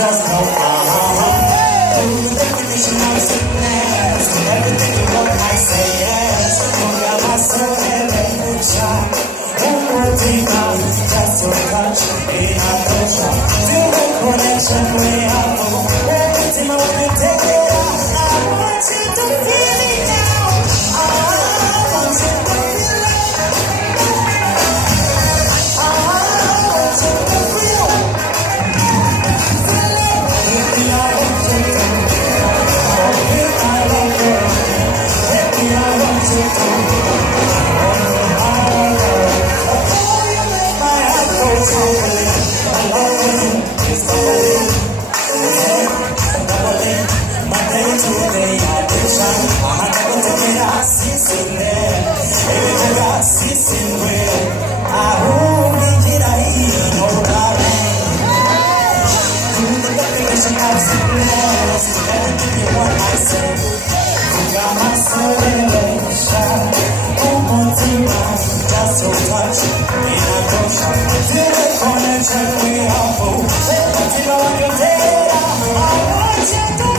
Just know the definition of sickness. Everything you want, I say yes. Don't got my soul and every shot. One more thing, just to touch in a culture. Feel the connection way up. Everything I want to take it out. I want you to feel it now. I want you to feel it. I want you to feel it. Feel the connection we are. I want you to